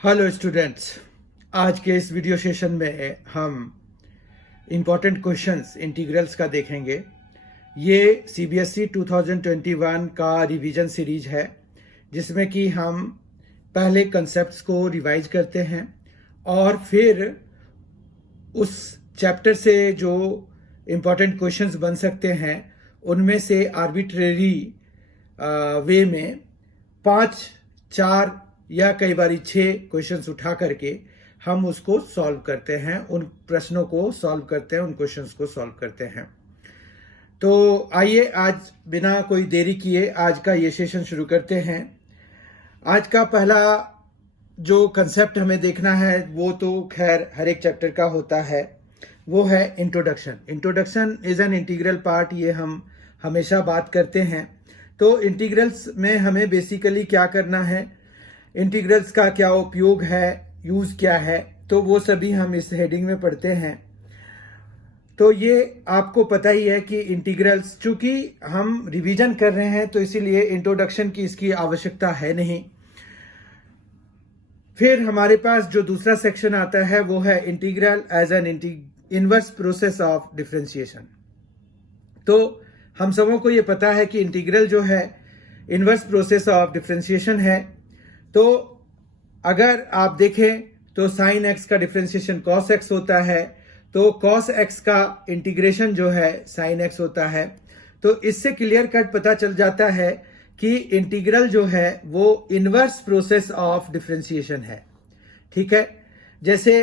Hello students, आज के इस वीडियो सेशन में हम इम्पॉर्टेंट क्वेश्चंस इंटीग्रल्स का देखेंगे। ये सीबीएसई 2021 का रिवीजन सीरीज है जिसमें कि हम पहले कंसेप्ट्स को रिवाइज करते हैं और फिर उस चैप्टर से जो इम्पॉर्टेंट क्वेश्चंस बन सकते हैं उनमें से आर्बिट्रेरी वे में 5, 4 या कई बारी 6 क्वेश्चंस उठा करके हम उसको सॉल्व करते हैं, उन प्रश्नों को सॉल्व करते हैं, उन क्वेश्चंस को सॉल्व करते हैं। तो आइए आज बिना कोई देरी किए आज का ये सेशन शुरू करते हैं। आज का पहला जो कंसेप्ट हमें देखना है वो तो खैर हर एक चैप्टर का होता है, वो है introduction. Introduction is an integral part, ये हम हमेशा बात करते हैं। तो इंटीग्रल्स में हमें बेसिकली क्या करना है, इंटीग्रल्स का क्या उपयोग है, यूज क्या है, तो वो सभी हम इस हेडिंग में पढ़ते हैं। तो ये आपको पता ही है कि इंटीग्रल्स, चूंकि हम रिवीजन कर रहे हैं तो इसीलिए इंट्रोडक्शन की इसकी आवश्यकता है नहीं। फिर हमारे पास जो दूसरा सेक्शन आता है वो है integral as an inverse process of differentiation. तो हम सबों को ये पता है कि इंटीग्रल जो है इनवर्स प्रोसेस ऑफ डिफरेंशिएशन है। तो अगर आप देखें तो साइन एक्स का डिफरेंशिएशन कॉस एक्स होता है, तो कॉस एक्स का इंटीग्रेशन जो है साइन एक्स होता है। तो इससे क्लियर कट पता चल जाता है कि इंटीग्रल जो है वो इनवर्स प्रोसेस ऑफ डिफरेंशिएशन है। ठीक है, जैसे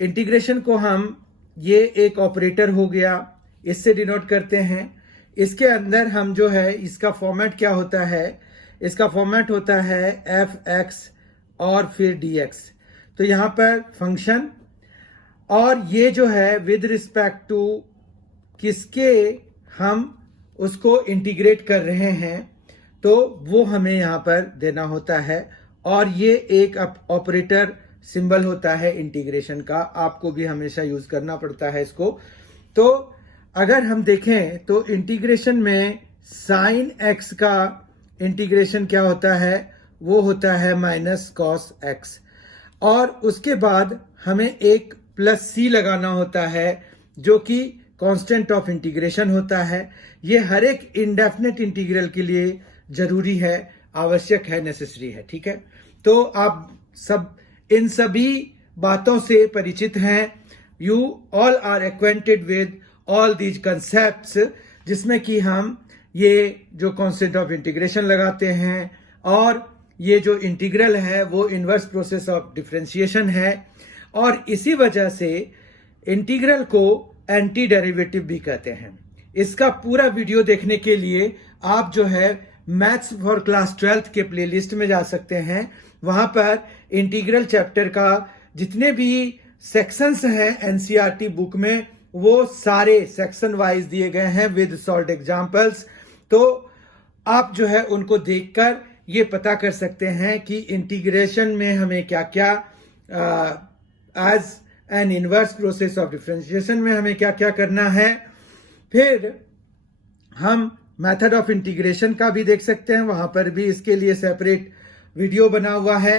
इंटीग्रेशन को हम, ये एक ऑपरेटर हो गया, इससे डिनोट करते हैं। इसके अंदर हम जो है इसका फॉर्मेट क्या होता है, इसका फॉर्मेट होता है एफ एक्स और फिर डी एक्स। तो यहां पर फंक्शन, और ये जो है विद रिस्पेक्ट टू किसके हम उसको इंटीग्रेट कर रहे हैं, तो वो हमें यहां पर देना होता है। और ये एक ऑपरेटर सिंबल होता है इंटीग्रेशन का, आपको भी हमेशा यूज करना पड़ता है इसको। तो अगर हम देखें तो इंटीग्रेशन में साइन एक्स का इंटीग्रेशन क्या होता है, वो होता है माइनस कॉस एक्स, और उसके बाद हमें एक प्लस सी लगाना होता है जो कि कांस्टेंट ऑफ इंटीग्रेशन होता है। ये हर एक इंडेफिनेट इंटीग्रल के लिए जरूरी है, आवश्यक है, नेसेसरी है। ठीक है, तो आप सब इन सभी बातों से परिचित हैं। You all are acquainted with all these concepts, जिसमें कि हम ये जो कांस्टेंट ऑफ इंटीग्रेशन लगाते हैं और ये जो इंटीग्रल है वो इनवर्स प्रोसेस ऑफ डिफरेंशिएशन है। और इसी वजह से इंटीग्रल को एंटी डेरिवेटिव भी कहते हैं। इसका पूरा वीडियो देखने के लिए आप जो है मैथ्स फॉर क्लास 12 के प्लेलिस्ट में जा सकते हैं। वहां पर इंटीग्रल चैप्टर का जितने भी सेक्शंस हैं एनसीईआरटी बुक में, वो सारे सेक्शन वाइज दिए गए हैं विद सॉल्व एग्जांपल्स। तो आप जो है उनको देखकर ये पता कर सकते हैं कि इंटीग्रेशन में हमें क्या क्या, as an inverse process of differentiation में हमें क्या क्या करना है। फिर हम मेथड ऑफ इंटीग्रेशन का भी देख सकते हैं, वहां पर भी इसके लिए सेपरेट वीडियो बना हुआ है।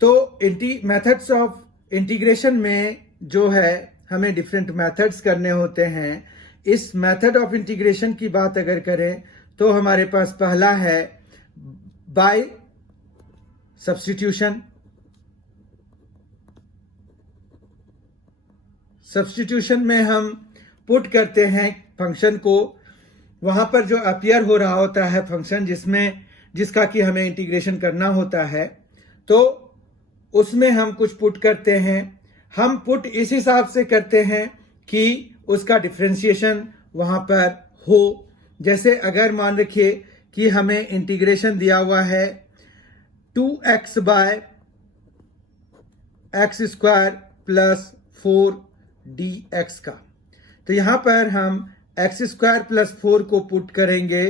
तो मेथड्स ऑफ इंटीग्रेशन में जो है हमें डिफरेंट मेथड्स करने होते हैं। इस मेथड ऑफ इंटीग्रेशन की बात अगर करें तो हमारे पास पहला है बाय सब्स्टिट्यूशन। सब्स्टिट्यूशन में हम पुट करते हैं फंक्शन को, वहां पर जो अपीयर हो रहा होता है फंक्शन जिसका कि हमें इंटीग्रेशन करना होता है, तो उसमें हम कुछ पुट करते हैं। हम पुट इस हिसाब से करते हैं कि उसका डिफरेंशिएशन वहां पर हो। जैसे अगर मान रखिए कि हमें इंटीग्रेशन दिया हुआ है 2x bye X square plus 4dx का, तो यहां पर हम एक्स स्क्वायर प्लस 4 को पुट करेंगे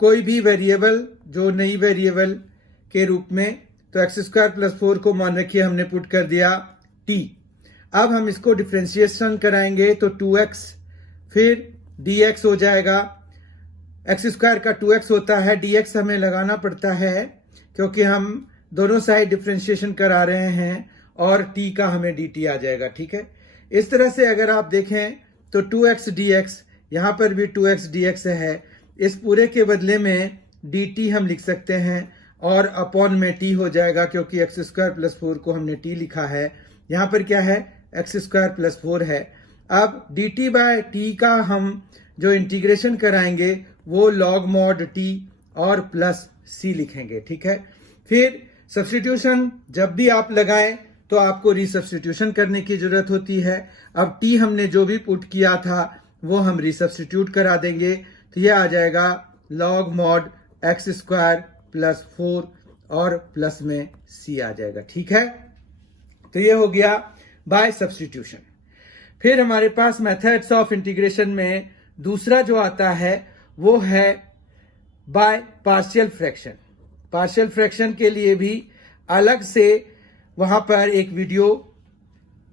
कोई भी वेरिएबल, जो नई वेरिएबल के रूप में। तो एक्स स्क्वायर प्लस 4 को मान रखिए हमने पुट कर दिया t। अब हम इसको डिफरेंशिएशन कराएंगे तो 2x फिर dx हो जाएगा। एक्स स्क्वायर का 2x होता है, dx हमें लगाना पड़ता है क्योंकि हम दोनों साइड डिफरेंशिएशन करा रहे हैं और t का हमें dt आ जाएगा, ठीक है। इस तरह से अगर आप देखें तो 2x dx, यहां पर भी 2x dx है। इस पूरे के बदले में dt हम लिख सकते हैं और अपॉन में t हो जाएगा, क्योंकि x स्क्वायर प्लस 4 को हमने t लिखा है। यहां पर क्या है, x स्क्वायर प्लस 4 है। अब dt बाय t का हम जो इंटीग्रेशन कराएंगे वो लॉग मॉड t और प्लस c लिखेंगे, ठीक है। फिर सब्स्टिट्यूशन जब भी आप लगाएं तो आपको रीसब्स्टिट्यूशन करने की जरूरत होती है। अब t हमने जो भी पुट किया था वो हम रीसब्स्टिट्यूट करा देंगे, तो ये आ जाएगा log mod x square plus 4 और प्लस में c आ जाएगा, ठीक है। तो ये हो गया बाय सब्स्टिट्यूशन। फिर हमारे पास मेथड्स ऑफ इंटीग्रेशन में दूसरा जो आता है वो है by partial fraction. Partial fraction के लिए भी अलग से वहां पर एक वीडियो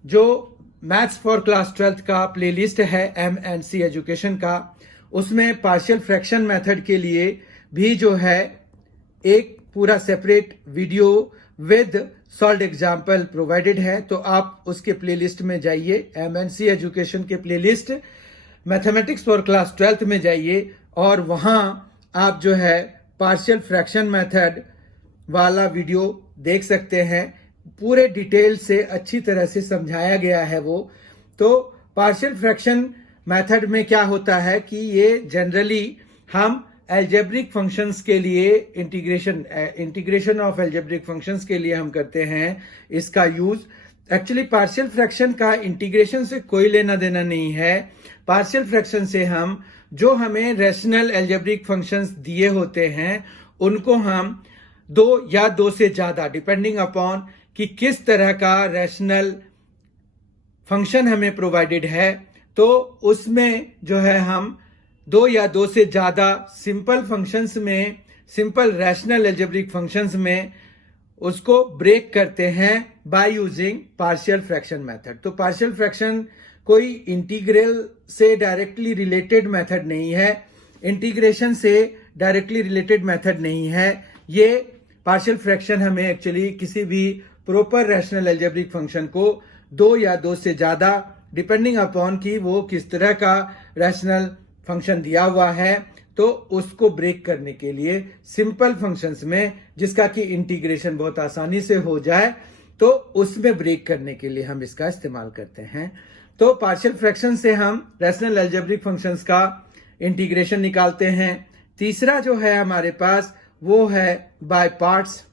जो मैथ्स फॉर क्लास 12th का प्लेलिस्ट है MNC एजुकेशन का, उसमें पार्शियल फ्रैक्शन मेथड के लिए भी जो है एक पूरा separate video with solved example provided है। तो आप उसके प्लेलिस्ट में जाइए, MNC एजुकेशन के playlist mathematics for class 12th में जाइए और वहां आप जो है पार्शियल फ्रैक्शन मेथड वाला वीडियो देख सकते हैं। पूरे डिटेल से अच्छी तरह से समझाया गया है वो। तो पार्शियल फ्रैक्शन मेथड में क्या होता है कि ये जनरली हम एल्जेब्रिक फंक्शंस के लिए इंटीग्रेशन ऑफ एल्जेब्रिक फंक्शंस के लिए हम करते हैं इसका यूज। एक्चुअली पार्शियल फ्रैक्शन का इंटीग्रेशन से कोई लेना देना नहीं है। पार्शियल फ्रैक्शन से हम जो हमें रैशनल एल्जेब्रिक फंक्शंस दिए होते हैं उनको हम दो या दो से ज्यादा, डिपेंडिंग अपॉन कि किस तरह का रैशनल फंक्शन हमें प्रोवाइडेड है, तो उसमें जो है हम दो या दो से ज्यादा सिंपल फंक्शंस में, सिंपल रैशनल एल्जेब्रिक फंक्शंस में उसको ब्रेक करते हैं by using partial fraction method. तो पार्शियल फ्रैक्शन कोई इंटीग्रल से डायरेक्टली रिलेटेड मेथड नहीं है, इंटीग्रेशन से डायरेक्टली रिलेटेड मेथड नहीं है। ये पार्शियल फ्रैक्शन हमें एक्चुअली किसी भी प्रॉपर रैशनल एल्जेब्रिक फंक्शन को दो या दो से ज्यादा, डिपेंडिंग अपॉन कि वो किस तरह का रैशनल फंक्शन दिया हुआ है, तो उसको ब्रेक करने के लिए सिंपल फंक्शंस में जिसका कि इंटीग्रेशन बहुत आसानी से हो जाए, तो उसमें ब्रेक करने के लिए हम इसका इस्तेमाल करते हैं। तो पार्शियल फ्रैक्शन से हम रैशनल एल्जेब्रिक फंक्शंस का इंटीग्रेशन निकालते हैं। तीसरा जो है हमारे पास वो है बाय पार्ट्स।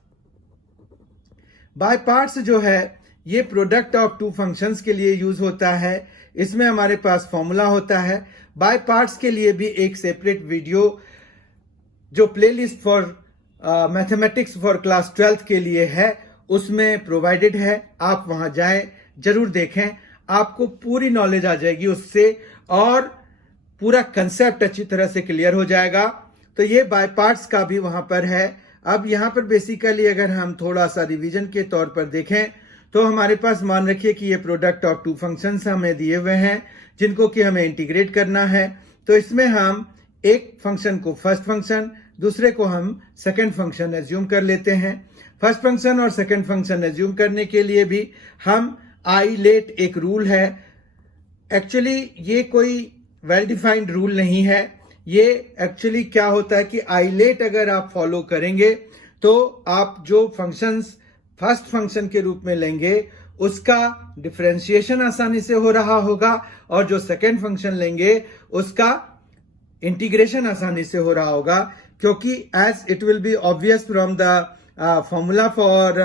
बाय पार्ट्स जो है ये प्रोडक्ट ऑफ टू फंक्शंस के लिए यूज होता है। इसमें हमारे पास फॉर्मूला होता है। बाय पार्ट्स के लिए भी एक सेपरेट वीडियो जो playlist for mathematics for class 12th के लिए है उसमें प्रोवाइडेड है। आप वहां जाएं, जरूर देखें, आपको पूरी नॉलेज आ जाएगी उससे और पूरा कंसेप्ट अच्छी तरह से क्लियर हो जाएगा। तो ये बाय पार्ट्स का भी वहां पर है। अब यहां पर बेसिकली अगर हम थोड़ा सा रिवीजन के तौर पर देखें तो हमारे पास मान रखिए कि ये प्रोडक्ट ऑफ टू फंक्शंस हमें दिए हुए हैं जिनको कि हमें इंटीग्रेट करना है। तो इसमें हम एक फंक्शन को फर्स्ट फंक्शन, दूसरे को हम सेकंड फंक्शन एज्यूम कर लेते हैं। फर्स्ट फंक्शन और सेकंड फंक्शन एज्यूम करने के लिए भी हम आइलेट एक रूल है। एक्चुअली ये कोई वेल डिफाइंड रूल नहीं है। ये एक्चुअली क्या होता है कि आइलेट अगर आप फॉलो करेंगे तो आप जो फंक्शंस फर्स्ट फंक्शन के रूप में लेंगे उसका डिफरेंशिएशन आसानी से हो रहा होगा और जो सेकंड फंक्शन लेंगे उसका इंटीग्रेशन आसानी से हो रहा होगा, क्योंकि as it will be obvious from the formula for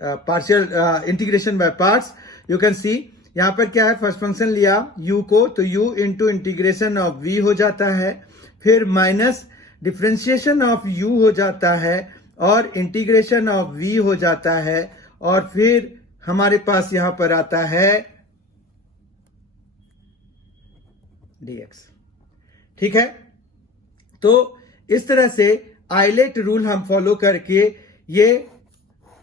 partial integration by parts. You can see यहां पर क्या है, फर्स्ट फंक्शन लिया u को तो u into integration of v हो जाता है, फिर माइनस डिफरेंशिएशन ऑफ u हो जाता है और इंटीग्रेशन ऑफ v हो जाता है और फिर हमारे पास यहां पर आता है dx। ठीक है, तो इस तरह से आइलेट रूल हम फॉलो करके ये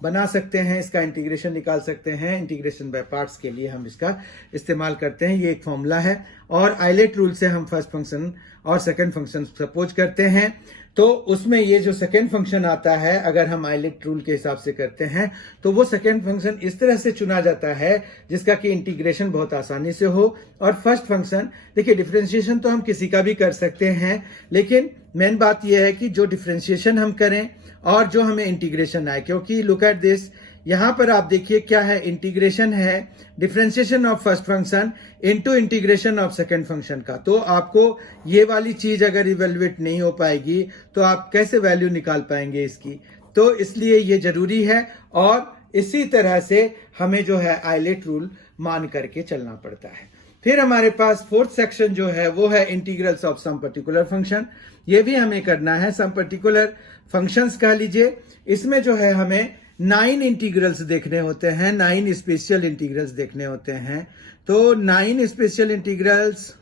बना सकते हैं, इसका इंटीग्रेशन निकाल सकते हैं। इंटीग्रेशन बाय पार्ट्स के लिए हम इसका इस्तेमाल करते हैं। ये एक फॉर्मूला है। और आइलेट रूल से हम फर्स्ट फंक्शन और सेकंड फंक्शन सपोज करते हैं। तो उसमें ये जो सेकंड फंक्शन आता है, अगर हम आइलेट रूल के हिसाब से करते हैं तो वो सेकंड फंक्शन इस तरह से चुना जाता है जिसका कि इंटीग्रेशन बहुत आसानी से हो। और फर्स्ट फंक्शन, देखिए डिफरेंशिएशन तो हम किसी का भी कर सकते हैं, लेकिन मेन बात यह है कि जो डिफरेंशिएशन हम करें और जो हमें इंटीग्रेशन आए, क्योंकि लुक एट दिस, यहां पर आप देखिए क्या है, इंटीग्रेशन है differentiation of first function into integration of second function का। तो आपको ये वाली चीज अगर इवेल्युएट नहीं हो पाएगी तो आप कैसे वैल्यू निकाल पाएंगे इसकी। तो इसलिए ये जरूरी है और इसी तरह से हमें जो है आइलेट रूल मान करके चलना पड़ता है। फिर हमारे पास फोर्थ सेक्शन जो है वो है integrals of some particular function. ये भी हमें करना है, सम पर्टिकुलर फंक्शंस कह लीजिए। इसमें जो है हमें 9 इंटीग्रल्स देखने होते हैं, 9 स्पेशल इंटीग्रल्स देखने होते हैं। तो 9 स्पेशल इंटीग्रल्स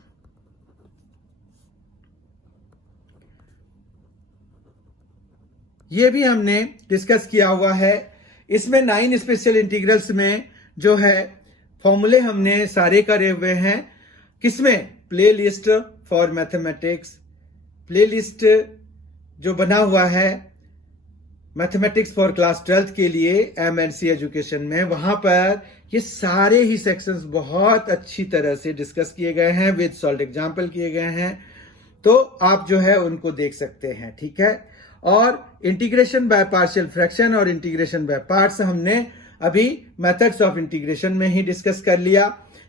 ये भी हमने डिस्कस किया हुआ है। इसमें 9 स्पेशल इंटीग्रल्स में जो है फॉर्मूले हमने सारे करे हुए हैं। किसमें? प्लेलिस्ट फॉर मैथमेटिक्स, प्लेलिस्ट जो बना हुआ है मैथमेटिक्स फॉर क्लास 12th के लिए MNC एजुकेशन में, वहां पर ये सारे ही सेक्शंस बहुत अच्छी तरह से डिस्कस किए गए हैं, विद सॉल्व एग्जाम्पल किए गए हैं। तो आप जो है उनको देख सकते हैं, ठीक है। और इंटीग्रेशन बाय पार्शियल फ्रैक्शन और इंटीग्रेशन बाय पार्ट्स हमने अभी मेथड्स ऑफ इंटीग्रेशन में ही डिस्कस कर लिया।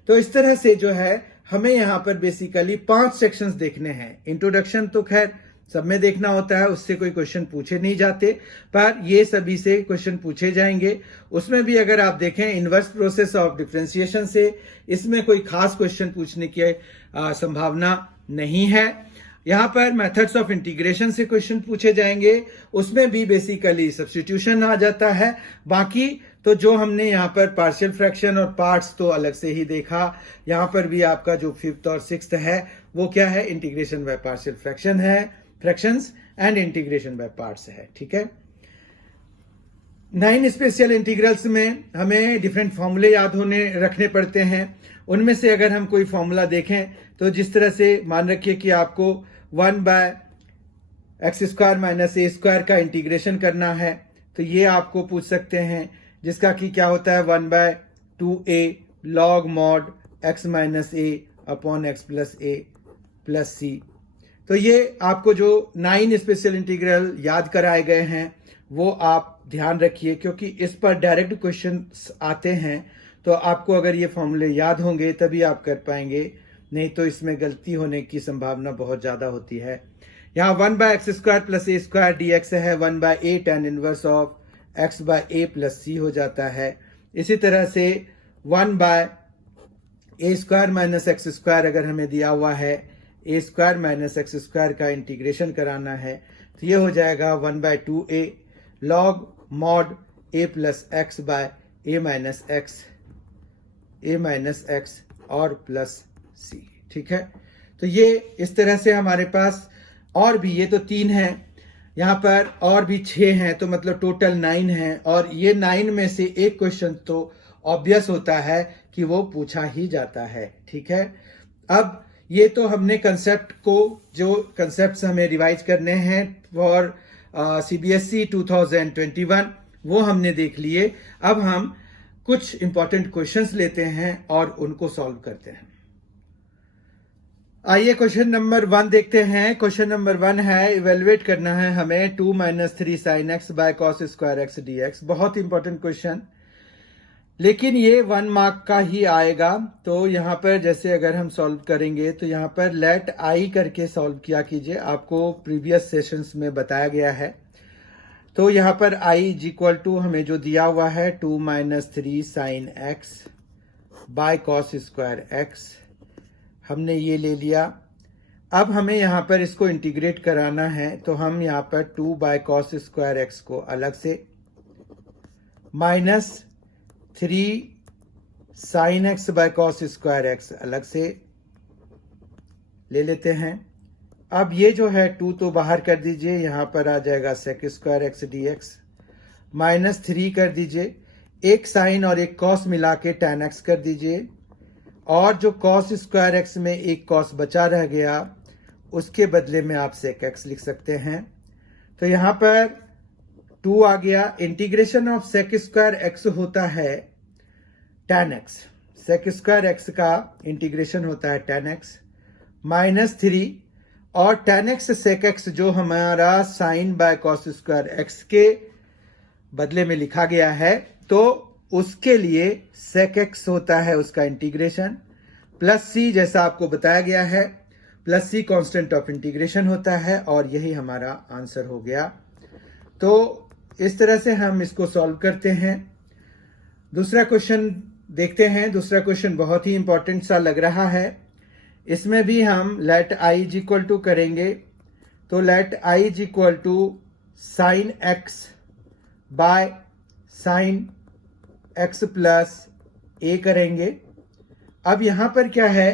तो इस तरह से जो है हमें यहां पर बेसिकली 5 सेक्शंस देखने हैं। इंट्रोडक्शन तो खैर सब में देखना होता है, उससे कोई क्वेश्चन पूछे नहीं जाते, पर ये सभी से क्वेश्चन पूछे जाएंगे। उसमें भी अगर आप देखें इनवर्स प्रोसेस ऑफ डिफरेंशिएशन से इसमें कोई खास क्वेश्चन पूछने की संभावना नहीं है। यहां पर मेथड्स ऑफ इंटीग्रेशन से क्वेश्चन पूछे जाएंगे, उसमें भी बेसिकली सब्स्टिट्यूशन आ जाता है। बाकी तो जो हमने यहाँ पर पार्शियल फ्रैक्शन और पार्ट्स तो अलग से ही देखा, यहाँ पर भी आपका जो 5th और 6th है वो क्या है, इंटीग्रेशन बाय पार्शियल फ्रैक्शन है, fractions and integration by parts है, ठीक है। 9 स्पेशल इंटीग्रल्स में हमें डिफरेंट फॉर्मूले याद होने रखने पड़ते हैं। उनमें से अगर हम कोई फॉर्मूला देखें तो जिस तरह से मान रखिए कि आपको 1/x² - a² का इंटीग्रेशन करना है, तो ये आपको पूछ सकते हैं, जिसका कि क्या होता है 1/2a log mod x - a upon x + a + c। तो ये आपको जो 9 स्पेशल इंटीग्रल याद कराए गए हैं वो आप ध्यान रखिए, क्योंकि इस पर डायरेक्ट क्वेश्चन आते हैं। तो आपको अगर ये फॉर्मूले याद होंगे तभी आप कर पाएंगे, नहीं तो इसमें गलती होने की संभावना बहुत ज्यादा होती है। यहाँ 1/x² + a² dx है, 1/a tan inverse of x by a + c हो जाता है। इसी तरह से 1/a² - x² अगर हमें दिया हुआ है, a² - x² का इंटीग्रेशन कराना है, तो ये हो जाएगा 1/2a log mod a + x by a - x और प्लस c, ठीक है। तो ये इस तरह से हमारे पास और भी, ये तो 3 हैं, यहाँ पर और भी 6 हैं, तो मतलब टोटल 9 हैं। और ये 9 में से एक क्वेश्चन तो ऑब्वियस होता है कि वो पूछा ही जाता है, ठीक है। अब ये तो हमने कंसेप्ट को, जो कंसेप्ट्स हमें रिवाइज करने हैं फॉर CBSE 2021 वो हमने देख लिए। अब हम कुछ इंपॉर्टेंट क्वेश्चंस लेते हैं और उनको सॉल्व करते हैं। आइए क्वेश्चन नंबर 1 देखते हैं। क्वेश्चन नंबर 1 है, इवेलुएट करना है हमें 2 - 3 sin x by cos square x dx। बहुत इंपॉर्टेंट क्वेश्चन, लेकिन ये 1 मार्क का ही आएगा। तो यहाँ पर जैसे अगर हम सॉल्व करेंगे तो यहाँ पर लेट आई करके सॉल्व किया कीजिए, आपको प्रीवियस सेशंस में बताया गया है। तो यहाँ पर i = हमें जो दिया हुआ है 2 - 3 sin x by cos square x, हमने ये ले लिया। अब हमें यहाँ पर इसको इंटीग्रेट कराना है, तो हम यहाँ पर 2/cos square x को अलग से -3 sin x by cos square x अलग से ले लेते हैं। अब ये जो है 2 तो बाहर कर दीजिए, यहाँ पर आ जाएगा sec square x dx, -3 कर दीजिए, एक साइन और एक कॉस मिला के tan x कर दीजिए, और जो cos स्क्वायर एक्स में एक cos बचा रह गया उसके बदले में आप sec x लिख सकते हैं। तो यहां पर 2 आ गया। Integration of sec square x होता है tan x। sec square x का इंटीग्रेशन होता है tan x -3 और tan x sec x जो हमारा sine by cos square X के बदले में लिखा गया है, तो उसके लिए sec x होता है उसका इंटीग्रेशन प्लस c, जैसा आपको बताया गया है, plus c constant of integration होता है और यही हमारा आंसर हो गया। तो इस तरह से हम इसको सॉल्व करते हैं। दूसरा क्वेश्चन देखते हैं। दूसरा क्वेश्चन बहुत ही इंपॉर्टेंट सा लग रहा है। इसमें भी हम let i is equal to करेंगे। तो let i is equal to sine x by sine x plus a करेंगे। अब यहां पर क्या है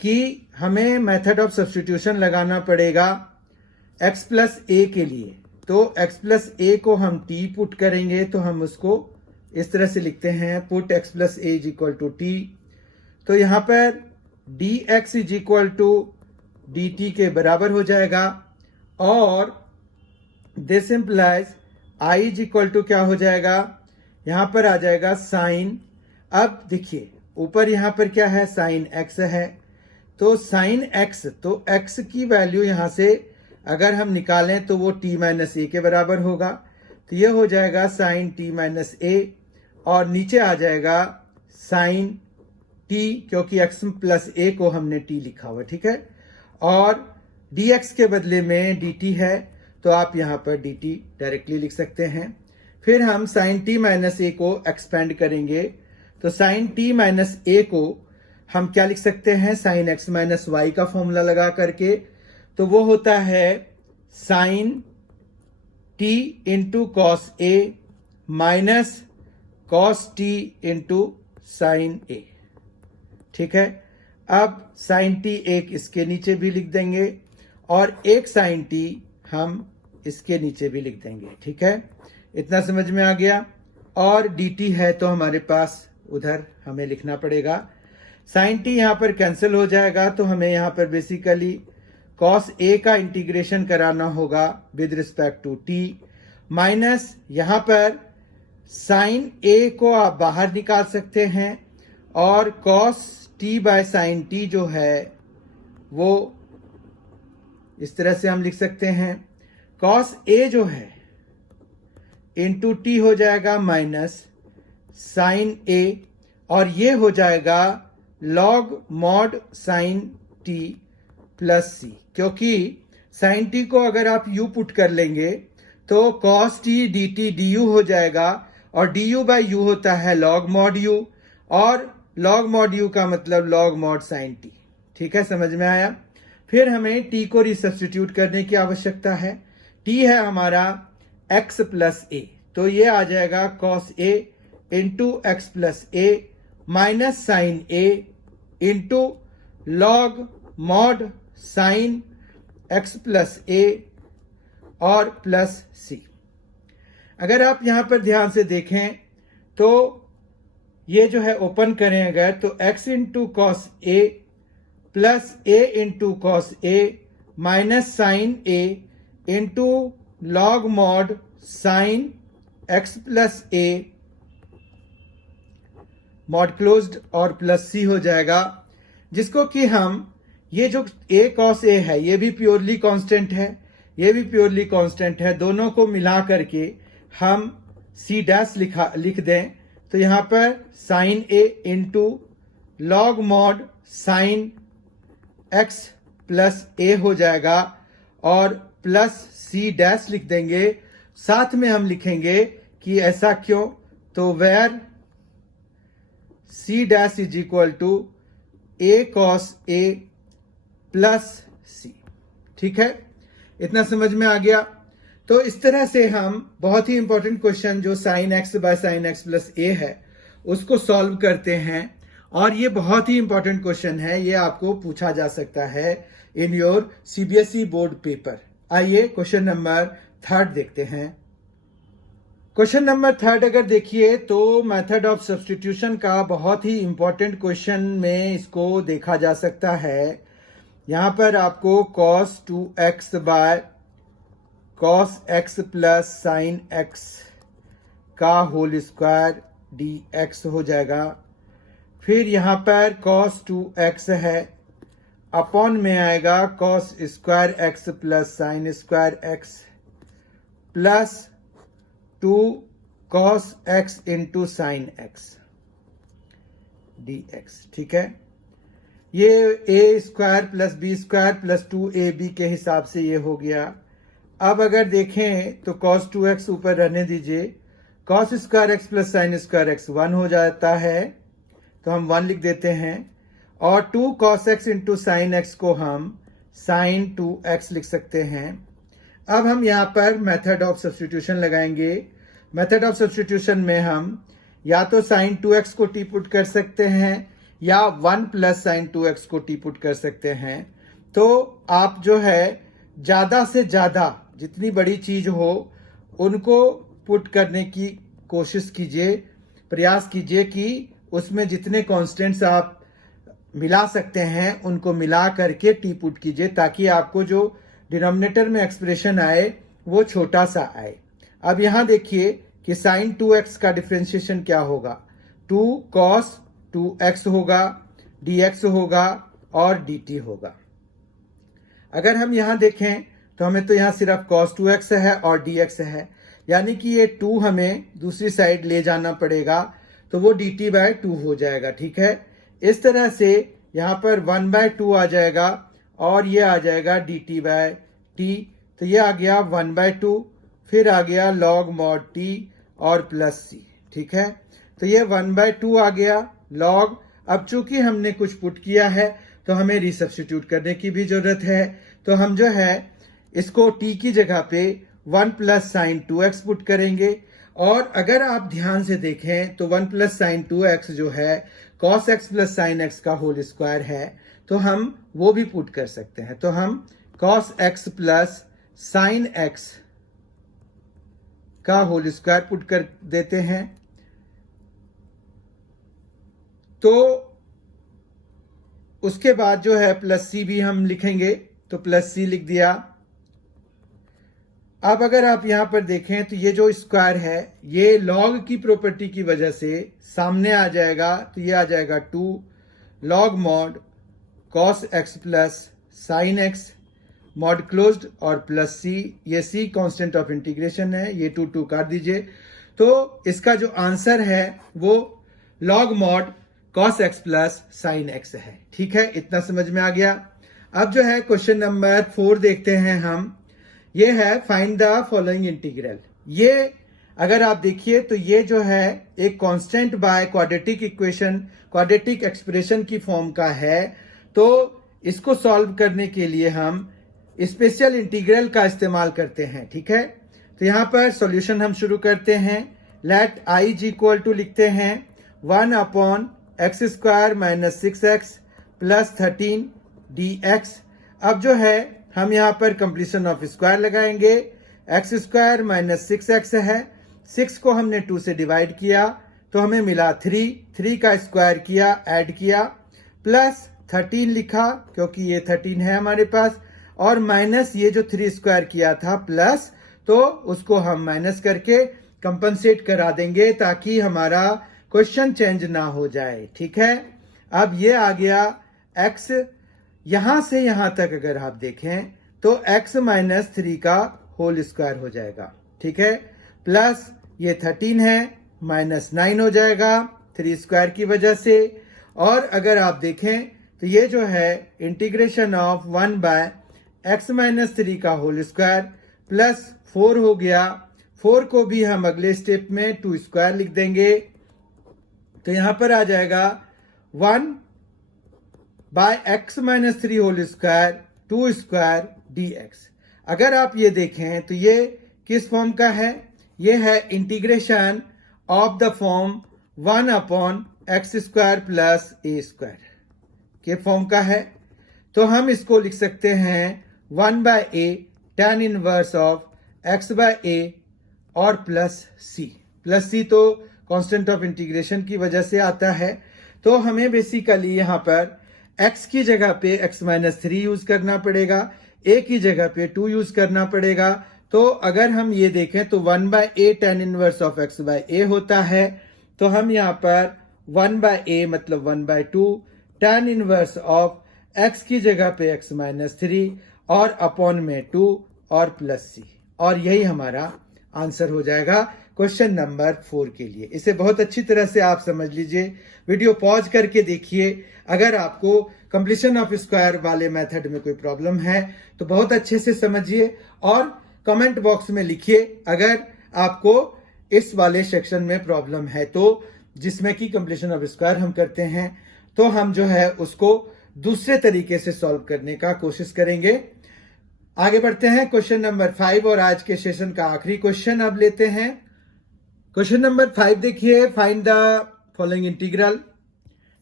कि हमें मेथड ऑफ सब्स्टिट्यूशन लगाना पड़ेगा x प्लस ए के लिए। तो x प्लस ए को हम t पुट करेंगे, तो हम उसको इस तरह से लिखते हैं, put x plus A is equal to T. तो यहां पर dx is equal to dt के बराबर हो जाएगा और this implies i is equal to क्या हो जाएगा, यहां पर आ जाएगा साइन। अब देखिए ऊपर यहां पर क्या है, साइन x है। तो साइन x, तो x की वैल्यू यहां से अगर हम निकालें तो वो t माइनस ए के बराबर होगा। तो ये हो जाएगा साइन t माइनस ए और नीचे आ जाएगा साइन t, क्योंकि x प्लस ए को हमने t लिखा हुआ, ठीक है। और dx के बदले में dt है, तो आप यहां पर dt डायरेक्टली लिख सकते हैं। फिर हम साइन t माइनस ए को एक्सपेंड करेंगे। तो साइन t माइनस ए को हम क्या लिख सकते हैं, साइन x माइनस वाई का फॉर्मूला लगा करके। तो वो होता है sine t into cos a minus cos t into sine a, ठीक है। अब साइन t एक इसके नीचे भी लिख देंगे और एक साइन t हम इसके नीचे भी लिख देंगे, ठीक है। इतना समझ में आ गया। और dt है तो हमारे पास उधर हमें लिखना पड़ेगा। साइन t यहां पर कैंसिल हो जाएगा, तो हमें यहां पर बेसिकली कॉस a का इंटीग्रेशन कराना होगा with respect to t, minus यहां पर साइन a को आप बाहर निकाल सकते हैं और cos t by sine t जो है वो इस तरह से हम लिख सकते हैं, कॉस a जो है इंटू t हो जाएगा माइनस साइन a और ये हो जाएगा log mod sign t plus c, क्योंकि साइन t को अगर आप u पुट कर लेंगे तो cos t dt du हो जाएगा और du बाय u होता है लॉग मॉड u और लॉग मॉड u का मतलब लॉग मॉड साइन t, ठीक है, समझ में आया। फिर हमें t को रिसब्स्टिट्यूट करने की आवश्यकता है। t है हमारा x प्लस a, तो ये आ जाएगा cos a into x plus a minus sine a into log mod sine x plus a और प्लस सी। अगर आप यहां पर ध्यान से देखें तो ये जो है ओपन करें अगर, तो x into cos a plus a into cos a minus sine a into log mod sine x plus a mod closed और प्लस सी हो जाएगा, जिसको कि हम ये जो a cos a है ये भी प्योरली कांस्टेंट है, ये भी प्योरली कांस्टेंट है, दोनों को मिला करके हम c डैश लिख दें। तो यहां पर sine a into log mod sine x plus a हो जाएगा और प्लस c डैश लिख देंगे। साथ में हम लिखेंगे कि ऐसा क्यों, तो where c dash is equal to a cos a plus c, ठीक है, इतना समझ में आ गया। तो इस तरह से हम बहुत ही इंपॉर्टेंट क्वेश्चन जो sine x by sine x plus a है उसको सॉल्व करते हैं और ये बहुत ही इंपॉर्टेंट क्वेश्चन है, ये आपको पूछा जा सकता है in your CBSE board paper. आइए क्वेश्चन नंबर 3 देखते हैं। क्वेश्चन नंबर 3 अगर देखिए तो मेथड ऑफ सब्स्टिट्यूशन का बहुत ही इंपॉर्टेंट क्वेश्चन में इसको देखा जा सकता है। यहां पर आपको cos 2x by cos x plus sine x का होल स्क्वायर dx हो जाएगा। फिर यहां पर cos 2x है, अपॉन में आएगा cos square x plus sine square x plus 2 cos x into sine x dx। ठीक है, ये a square plus B square plus 2ab के हिसाब से ये हो गया। अब अगर देखें तो cos 2x ऊपर रहने दीजिए, cos square x plus sine square x 1 हो जाता है, तो हम 1 लिख देते हैं। और 2 cos x into sine x को हम साइन 2x लिख सकते हैं। अब हम यहाँ पर मेथड ऑफ सब्स्टिट्यूशन लगाएंगे। मेथड ऑफ सब्स्टिट्यूशन में हम या तो साइन 2x को टी पुट कर सकते हैं या 1 प्लस साइन 2x को टी पुट कर सकते हैं। तो आप जो है ज्यादा से ज्यादा जितनी बड़ी चीज हो उनको पुट करने की कोशिश कीजिए, प्रयास कीजिए कि उसमें जितने कॉन्स्टेंट्स आप मिला सकते हैं उनको मिला करके टी पुट कीजिए, ताकि आपको जो डिनोमिनेटर में एक्सप्रेशन आए वो छोटा सा आए। अब यहां देखिए कि साइन 2x का डिफरेंशिएशन क्या होगा, 2 cos 2x होगा, dx होगा और dt होगा। अगर हम यहां देखें तो हमें तो यहां सिर्फ cos 2x है और dx है, यानी कि ये 2 हमें दूसरी साइड ले जाना पड़ेगा, तो वो dt बाय 2 हो जाएगा। ठीक है, इस तरह से यहां पर 1 बाय 2 आ जाएगा और ये आ जाएगा dt बाय t। तो ये आ गया 1 बाय 2, फिर आ गया log mod t और प्लस c। ठीक है, तो ये 1 बाय 2 आ गया log। अब चूंकि हमने कुछ पुट किया है तो हमें रिसब्स्टिट्यूट करने की भी जरूरत है, तो हम जो है इसको t की जगह पे 1 प्लस साइन 2x पुट करेंगे। और अगर आप ध्यान से देखें तो 1 प्लस साइन 2x जो है cos x plus sine x का होल स्क्वायर है, तो हम वो भी पुट कर सकते हैं। तो हम cos x plus sine x का होल स्क्वायर पुट कर देते हैं। तो उसके बाद जो है प्लस c भी हम लिखेंगे, तो प्लस c लिख दिया। अब अगर आप यहां पर देखें तो ये जो स्क्वायर है ये लॉग की प्रॉपर्टी की वजह से सामने आ जाएगा, तो ये आ जाएगा 2 log mod cos x plus sine x mod closed और प्लस c, ये c कांस्टेंट ऑफ इंटीग्रेशन है, ये 2 काट दीजिए। तो इसका जो आंसर है वो log mod cos x plus sine x है। ठीक है, इतना समझ में आ गया। अब जो है क्वेश्चन नंबर 4 देखते हैं हम। ये है फाइंड द फॉलोइंग इंटीग्रल। ये अगर आप देखिए तो ये जो है एक constant by quadratic equation, quadratic expression की फॉर्म का है। तो इसको सॉल्व करने के लिए हम स्पेशल इंटीग्रल का इस्तेमाल करते हैं। ठीक है, तो यहां पर सॉल्यूशन हम शुरू करते हैं। Let i is equal to लिखते हैं 1 upon x square minus 6x plus 13 dx। अब जो है हम यहां पर कंप्लीशन ऑफ स्क्वायर लगाएंगे। एक्स स्क्वायर माइनस 6x है, 6 को हमने 2 से डिवाइड किया तो हमें मिला 3 का स्क्वायर किया, ऐड किया, प्लस 13 लिखा क्योंकि ये 13 है हमारे पास, और माइनस ये जो 3 स्क्वायर किया था प्लस, तो उसको हम माइनस करके कंपनसेट करा देंगे ताकि हमारा क्वेश्चन चेंज ना हो जाए। ठीक है, अब ये आ गया x, यहां से यहां तक अगर आप देखें तो x माइनस 3 का होल स्क्वायर हो जाएगा। ठीक है, प्लस ये 13 है, माइनस 9 हो जाएगा 3 स्क्वायर की वजह से। और अगर आप देखें तो ये जो है integration of 1 by X minus 3 का होल स्क्वायर प्लस 4 हो गया। 4 को भी हम अगले स्टेप में 2 स्क्वायर लिख देंगे, तो यहां पर आ जाएगा 1 by X minus 3 whole square 2 square dx। अगर आप ये देखें तो ये किस फॉर्म का है, ये है integration of the form 1 upon x square plus a square के फॉर्म का है। तो हम इसको लिख सकते हैं 1 by a tan inverse of x by a और प्लस सी तो कांस्टेंट ऑफ इंटीग्रेशन की वजह से आता है। तो हमें बेसिकली यहाँ पर x की जगह पे x-3 यूज करना पड़ेगा, a की जगह पे 2 यूज करना पड़ेगा। तो अगर हम ये देखें तो 1/a tan inverse of x/a होता है। तो हम यहाँ पर 1/a मतलब 1/2 tan इनवर्स ऑफ x की जगह पे x-3 और अपॉन में 2 और प्लस c, और यही हमारा आंसर हो जाएगा क्वेश्चन नंबर 4 के लिए। इसे बहुत अच्छी तरह से आप समझ लीजिए, वीडियो पॉज करके देखिए। अगर आपको कंप्लीशन ऑफ स्क्वायर वाले मेथड में कोई प्रॉब्लम है तो बहुत अच्छे से समझिए और कमेंट बॉक्स में लिखिए अगर आपको इस वाले सेक्शन में प्रॉब्लम है, तो जिसमें कि कंप्लीशन ऑफ स्क्वायर हम करते हैं, तो हम जो है उसको दूसरे तरीके से सॉल्व करने का कोशिश करेंगे। आगे बढ़ते हैं क्वेश्चन नंबर 5 और आज के सेशन का आखिरी क्वेश्चन अब लेते हैं। क्वेश्चन नंबर 5 देखिए, फाइंड द फॉलोइंग इंटीग्रल।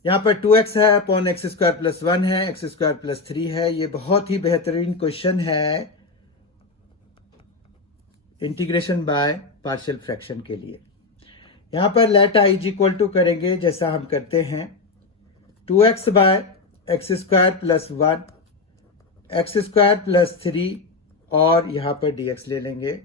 यहाँ पर 2x है अपॉन x² प्लस 1 है, x² प्लस 3 है। ये बहुत ही बेहतरीन क्वेश्चन है इंटीग्रेशन बाय पार्शियल फ्रैक्शन के लिए। यहाँ पर let i is equal to करेंगे जैसा हम करते हैं 2x bye x² plus 1, x² plus 3 और यहाँ पर dx ले लेंगे।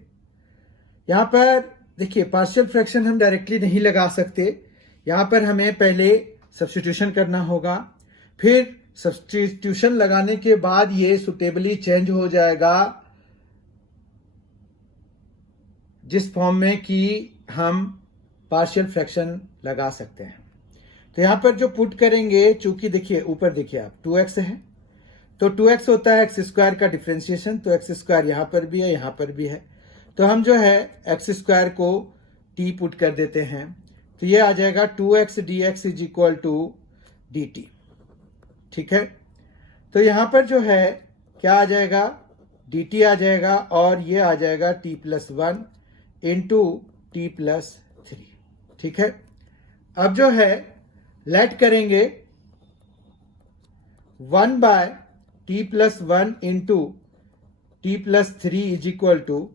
यहाँ पर देखिए पार्शियल फ्रैक्शन हम डायरेक्टली नहीं लगा सकते, यहाँ पर हमें पहले सब्स्टिट्यूशन करना होगा, फिर सब्स्टिट्यूशन लगाने के बाद ये सुटेबली चेंज हो जाएगा जिस फॉर्म में कि हम पार्शियल फ्रैक्शन लगा सकते हैं। तो यहाँ पर जो पुट करेंगे, चूंकि देखिए ऊपर देखिए आप 2x है तो 2x होता है x² का डिफरेंशिएशन, तो x² यहाँ पर भी है यहाँ पर भी है, तो हम जो है x² को t पुट कर देते हैं, तो ये आ जाएगा 2x dx is equal to dt। ठीक है, तो यहाँ पर जो है क्या आ जाएगा, dt आ जाएगा और ये आ जाएगा t plus 1 into t plus 3। ठीक है, अब जो है लेट करेंगे 1 by t plus 1 into t plus 3 is equal to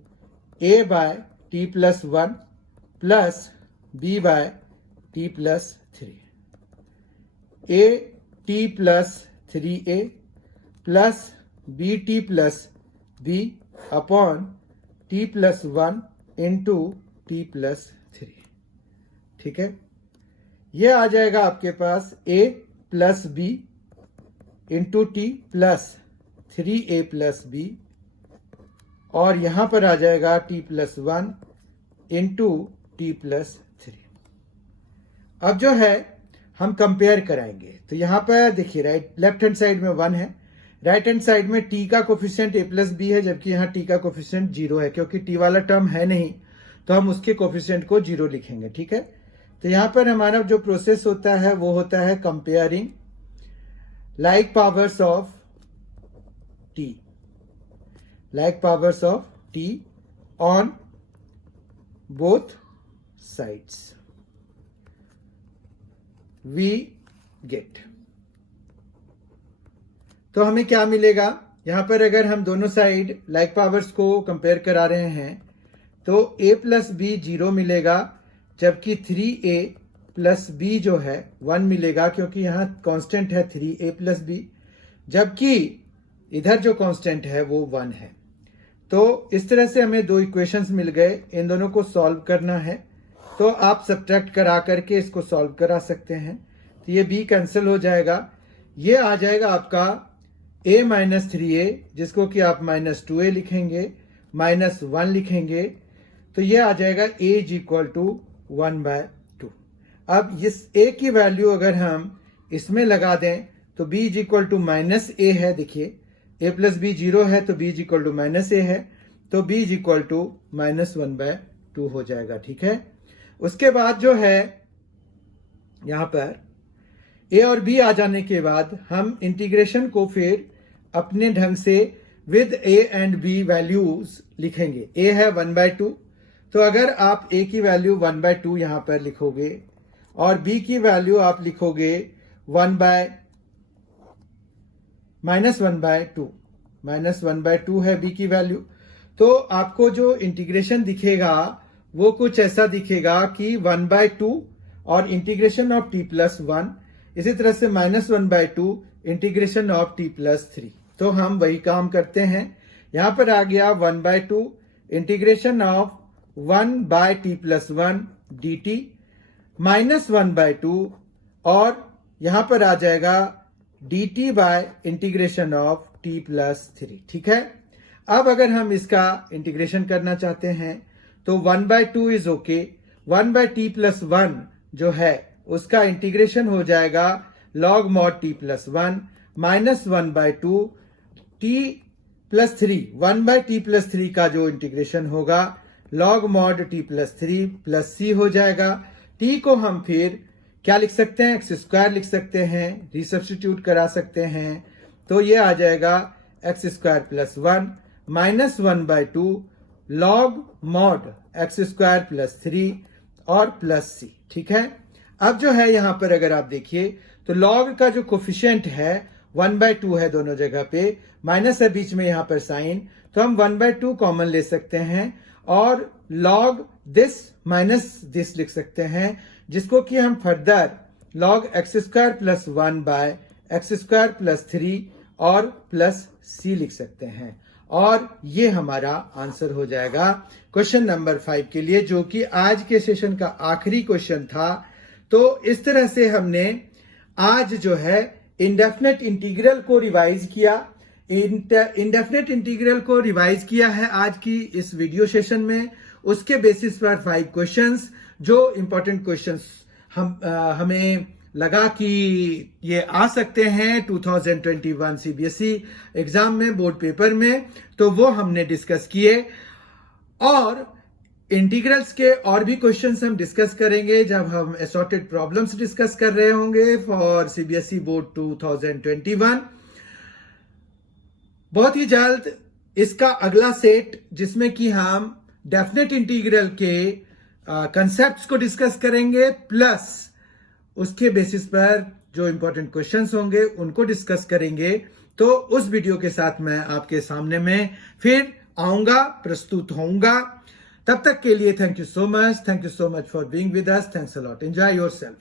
a by t plus 1 plus b by t plus 3, a t plus 3a plus b t plus b upon t plus 1 into t plus 3। ठीक है, ये आ जाएगा आपके पास a plus b into t plus 3a plus b और यहां पर आ जाएगा t plus 1 into t plus 3। अब जो है हम कंपेयर कराएंगे, तो यहां पर देखिए लेफ्ट हैंड साइड में 1 है, राइट हैंड साइड में t का कोफिशिएंट a प्लस b है, जबकि यहाँ t का कोफिशिएंट 0 है, क्योंकि t वाला टर्म है नहीं तो हम उसके कोफिशिएंट को 0 लिखेंगे। ठीक है, तो यहाँ पर हमारा जो प्रोसेस होता है वो होता है comparing like powers of t, like powers of t on both sides we get। तो हमें क्या मिलेगा, यहां पर अगर हम दोनों साइड लाइक पावर्स को कंपेयर करा रहे हैं तो a प्लस बी 0 मिलेगा, जबकि 3a प्लस b जो है 1 मिलेगा, क्योंकि यहाँ कांस्टेंट है 3a प्लस b, जबकि इधर जो कांस्टेंट है वो 1 है। तो इस तरह से हमें दो इक्वेशंस मिल गए, इन दोनों को सॉल्व करना है, तो आप सब्ट्रैक्ट करा करके इसको सॉल्व करा सकते हैं। तो ये b कैंसिल हो जाएगा, ये आ जाएगा आपका a माइनस 3a, जिसको कि आप माइनस 2a लिखेंगे, माइनस 1 लिखेंगे, तो ये आ जाएगा a इज इक्वल टू 1/2। अब इस a की वैल्यू अगर हम इसमें लगा दें तो b is equal to minus a है, देखिए a प्लस b 0 है तो b is equal to minus a है, तो b is equal to minus 1/2 हो जाएगा। ठीक है, उसके बाद जो है यहां पर a और b आ जाने के बाद हम इंटीग्रेशन को फिर अपने ढंग से with a and b values लिखेंगे। a है 1/2, तो अगर आप a की वैल्यू 1/2 यहां पर लिखोगे और b की वैल्यू आप लिखोगे माइनस 1/2 है b की वैल्यू, तो आपको जो इंटीग्रेशन दिखेगा वो कुछ ऐसा दिखेगा कि 1/2 और इंटीग्रेशन ऑफ t प्लस 1, इसी तरह से -1/2 इंटीग्रेशन ऑफ t प्लस 3। तो हम वही काम करते हैं। यहां पर आ गया 1/2 integration of 1/t plus 1 dt -1/2 और यहां पर आ जाएगा dt bye integration of t plus 3। ठीक है, अब अगर हम इसका इंटीग्रेशन करना चाहते हैं तो 1/2 इज ओके, 1/t प्लस 1 जो है उसका इंटीग्रेशन हो जाएगा log mod t plus 1 -1/2 t plus 3, 1/t plus 3 का जो इंटीग्रेशन होगा log mod t plus 3 plus c हो जाएगा। t को हम फिर क्या लिख सकते हैं, एक्स स्क्वायर लिख सकते हैं, रिसब्स्टिट्यूट करा सकते हैं। तो ये आ जाएगा x square plus 1 -1/2 log mod x square plus 3 और प्लस c। ठीक है, अब जो है यहां पर अगर आप देखिए तो log का जो कोफिशिएंट है 1/2 है दोनों जगह पे, माइनस है बीच में यहां पर साइन, तो हम 1/2 कॉमन ले सकते हैं और log दिस माइनस दिस लिख सकते हैं, जिसको कि हम further log X square plus 1 by X square plus 3 और प्लस c लिख सकते हैं। और ये हमारा आंसर हो जाएगा क्वेश्चन नंबर 5 के लिए, जो कि आज के सेशन का आखिरी क्वेश्चन था। तो इस तरह से हमने आज जो है इंडेफिनेट इंटीग्रल को रिवाइज किया। इंडेफिनेट इंटीग्रल को रिवाइज किया है आज की इस वीडियो सेशन में। उसके बेसिस पर 5 क्वेश्चंस, जो इंपॉर्टेंट क्वेश्चंस हमें लगा कि ये आ सकते हैं 2021 सीबीएसई एग्जाम में, बोर्ड पेपर में, तो वो हमने डिस्कस किए। और इंटीग्रल्स के और भी क्वेश्चंस हम डिस्कस करेंगे जब हम असॉर्टेड प्रॉब्लम्स डिस्कस कर रहे होंगे फॉर सीबीएसई बोर्ड 2021। बहुत ही जल्द इसका अगला सेट, जिसमें कि हम डेफिनेट इंटीग्रल के कंसेप्ट्स को डिस्कस करेंगे, प्लस उसके बेसिस पर जो इंपॉर्टेंट क्वेश्चंस होंगे उनको डिस्कस करेंगे। तो उस वीडियो के साथ मैं आपके सामने में फिर आऊंगा, प्रस्तुत होऊंगा। तब तक के लिए thank you so much for being with us. Thanks a lot, enjoy yourself.